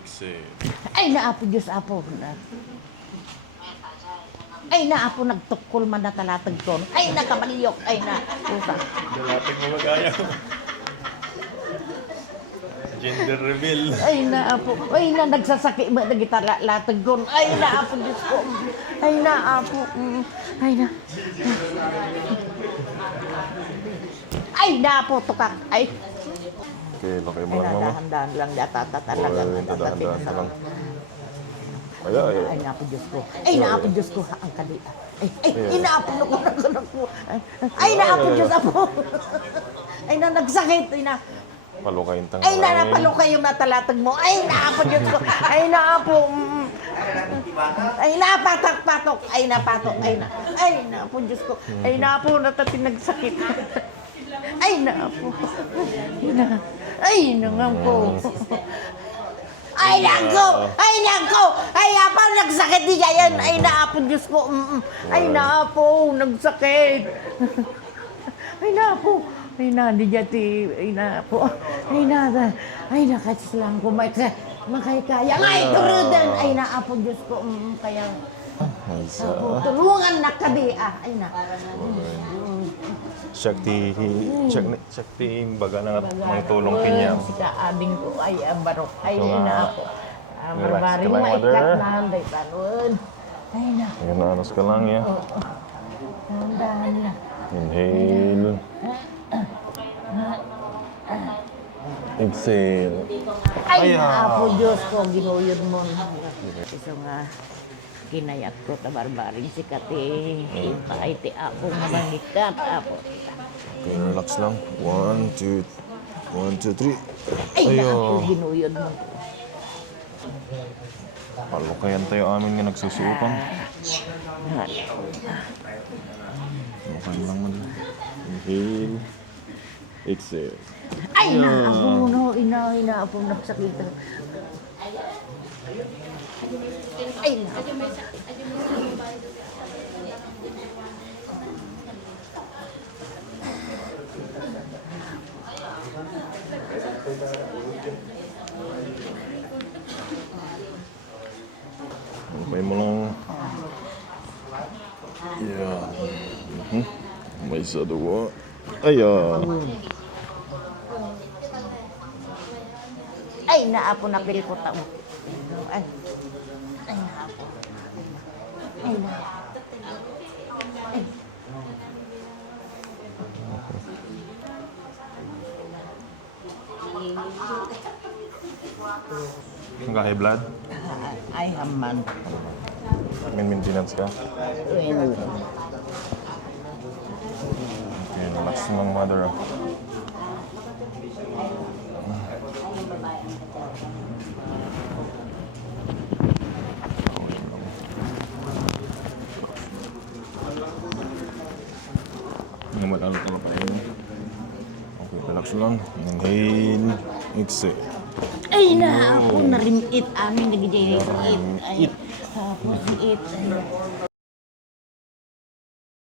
exhale. Ay naapo Diyos apo. Ay naapo nagtukol man na talatag ko. Ay nakabaliyok. Ay na. Pusa. Dalating mo magaya. Gender reveal. Ay naapo. Ay na nagsasaki ba nagitalatag ko. Ay naapo Diyos ko. Ay naapo. Ay na. Ay naapo tukak. Ay. Okay, lakay mo Ay lang mama. nadahan-dahan lang data talaga. Ay, tadahan-dahan lang. Ay. Ay naapo Diyos ko. Ay naapo Diyos ko. Ang kali. Ay naapo na ko na ko. Ay naapo Diyos apo. Ay na nagsakit. Ay na. Palukayin tang. Ay na napalukay yung matalatag mo. Ay naapo Diyos ko. Ay naapo. Ay napatok-patok. Ay napatok. Ay na. Ay naapo Diyos ko. Ay naapo natatinegsakit. Ay naapo. Ay na. Ay nangam ko. Ay nako! Ay nako! Ay apa nagsakit di yan. Ay naapo Diyos ko. Ay naapo nagsakit. Ay naapo. Ay na di jati. Ay naapo. Ay na. Ay nakasilang ko makikaya. Ay turudan. Ay naapo Diyos ko. Kaya apo tulungan na kadi. Ay na. Shakti baga na mga tulong pinya. Si kaading ko ay barok. Ay So, na po. Barbaring relax ka lang, maikat mother. na handay tanun. Ay na. Ayan na, anas ka lang ya. Dahan na. Inhale. Exhale. Ay na po Diyos ko. Ginuyod mo. Iso nga. Kinayat ko ta barbaring si kati. Ay ti ako nga manikat. Apo. Okay, relax lang. 1, 2, 3. Ay na po ginuyod mo. Palukayan tayo amin nga nagsusuupan. Palukayan lang man. Inhale. Exhale. Ay na ako no. Ina po nagsakit. Ay na. Palukayan mo lang. Yeah. May isa dua. Ayan. Ay naapo na ko tao. Ay. Ay naapo. Ay na. Ay. Naka-high blood? Ay haman. May maintenance ka? Well, Okay, relax lang mother. Naman ano talapain. Okay, relax lang. Inhale, exhale. ay na ako narimit amin nagijay it. Ay. Tapos it.